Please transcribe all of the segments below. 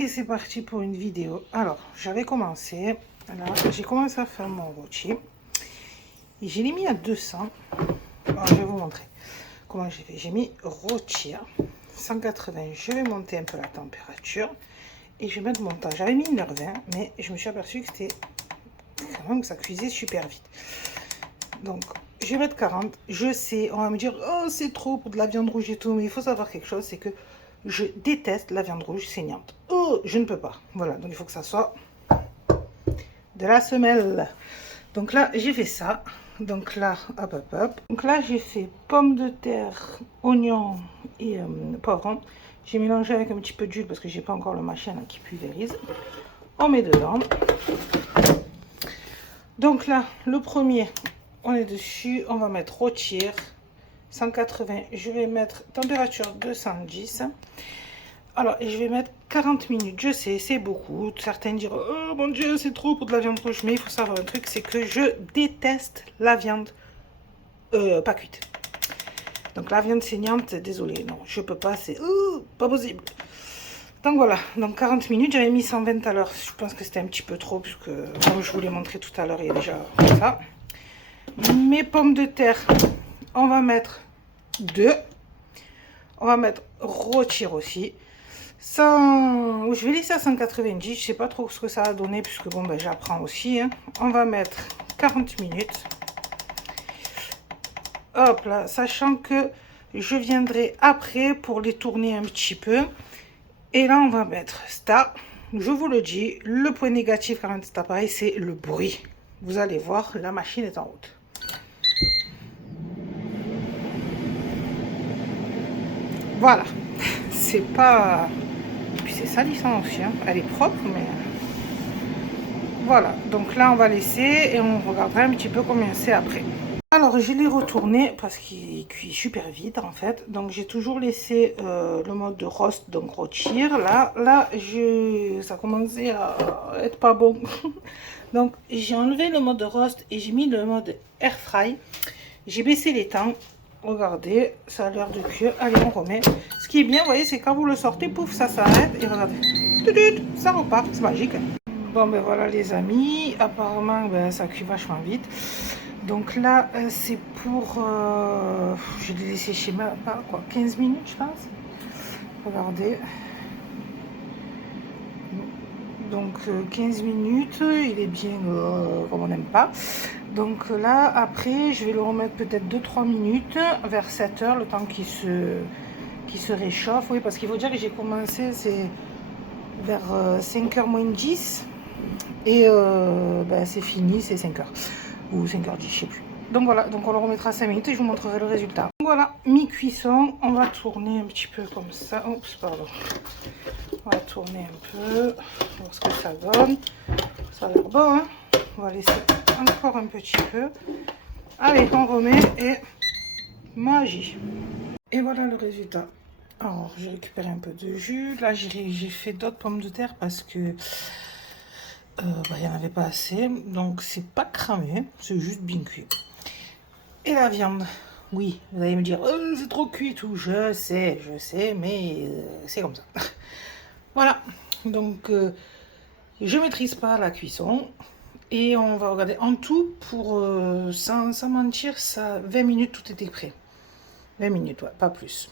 Et c'est parti pour une vidéo. Alors, j'avais commencé, là, j'ai commencé à faire mon rôti. Et je l'ai mis à 200. Alors, je vais vous montrer comment j'ai fait. J'ai mis rôtir 180. Je vais monter un peu la température. Et je vais mettre mon temps. J'avais mis 1h20, mais je me suis aperçue que c'était quand même que ça cuisait super vite. Donc, je vais mettre 40. Je sais, on va me dire, oh, c'est trop pour de la viande rouge et tout. Mais il faut savoir quelque chose, c'est que je déteste la viande rouge saignante. Oh, je ne peux pas. Voilà, donc il faut que ça soit de la semelle. Donc là, j'ai fait ça. Donc là, hop, hop, hop. Donc là, j'ai fait pommes de terre, oignons et poivrons. J'ai mélangé avec un petit peu d'huile parce que j'ai pas encore le machin là qui pulvérise. On met dedans. Donc là, le premier, on est dessus. On va mettre rôtir 180. Je vais mettre température 210. Alors, je vais mettre 40 minutes. Je sais, c'est beaucoup. Certains diront, oh mon Dieu, c'est trop pour de la viande rouge. Mais il faut savoir un truc, c'est que je déteste la viande pas cuite. Donc, la viande saignante, désolé, non, je peux pas, c'est pas possible. Donc, voilà. Donc, 40 minutes. J'avais mis 120 à l'heure. Je pense que c'était un petit peu trop, puisque, comme je vous l'ai montré tout à l'heure, il y a déjà ça. Mes pommes de terre, on va mettre 2. On va mettre rôtir aussi. Je vais laisser à 190. Je sais pas trop ce que ça va donner puisque bon ben j'apprends aussi. Hein. On va mettre 40 minutes. Hop là, sachant que je viendrai après pour les tourner un petit peu. Et là on va mettre ça. Je vous le dis, le point négatif quand même de cet appareil, c'est le bruit. Vous allez voir, la machine est en route. Voilà, c'est pas... Puis c'est salissant aussi, hein. Elle est propre, mais... Voilà, donc là on va laisser et on regardera un petit peu combien c'est après. Alors je l'ai retourné parce qu'il cuit super vite en fait. Donc j'ai toujours laissé le mode de roast, donc rôtir. Là ça commençait à être pas bon. Donc j'ai enlevé le mode de roast et j'ai mis le mode air fry. J'ai baissé les temps. Regardez, ça a l'air de cuire. Allez, on remet. Ce qui est bien, vous voyez, c'est quand vous le sortez, pouf, ça s'arrête. Et regardez, ça repart, c'est magique. Bon, ben voilà les amis. Apparemment, ben, ça cuit vachement vite. Donc là, c'est pour... je l'ai laissé chez moi, pas quoi, 15 minutes, je pense. Regardez. Donc 15 minutes, il est bien comme on n'aime pas. Donc là, après, je vais le remettre peut-être 2-3 minutes, vers 7 heures, le temps qu'il se réchauffe. Oui, parce qu'il faut dire que j'ai commencé, c'est vers 5h moins 10. Et ben, c'est fini, c'est 5h. Ou 5h10, je sais plus. Donc voilà, donc on le remettra 5 minutes et je vous montrerai le résultat. Donc voilà, mi-cuisson, on va tourner un petit peu comme ça. Oups, pardon. On va tourner un peu, voir ce que ça donne. Ça a l'air bon, hein. On va laisser encore un petit peu. Allez, on remet et magie. Et voilà le résultat. Alors, j'ai récupéré un peu de jus. Là, j'ai fait d'autres pommes de terre parce que il n'y en avait pas assez. Donc, c'est pas cramé, c'est juste bien cuit. Et la viande, oui, vous allez me dire, oh, c'est trop cuit tout. Je sais, mais c'est comme ça. Voilà, donc je maîtrise pas la cuisson. Et on va regarder en tout pour, sans mentir, ça 20 minutes, tout était prêt. 20 minutes, ouais, pas plus.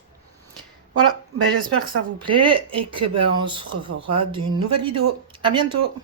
Voilà, ben, j'espère que ça vous plaît et que ben, on se reverra d'une nouvelle vidéo. À bientôt!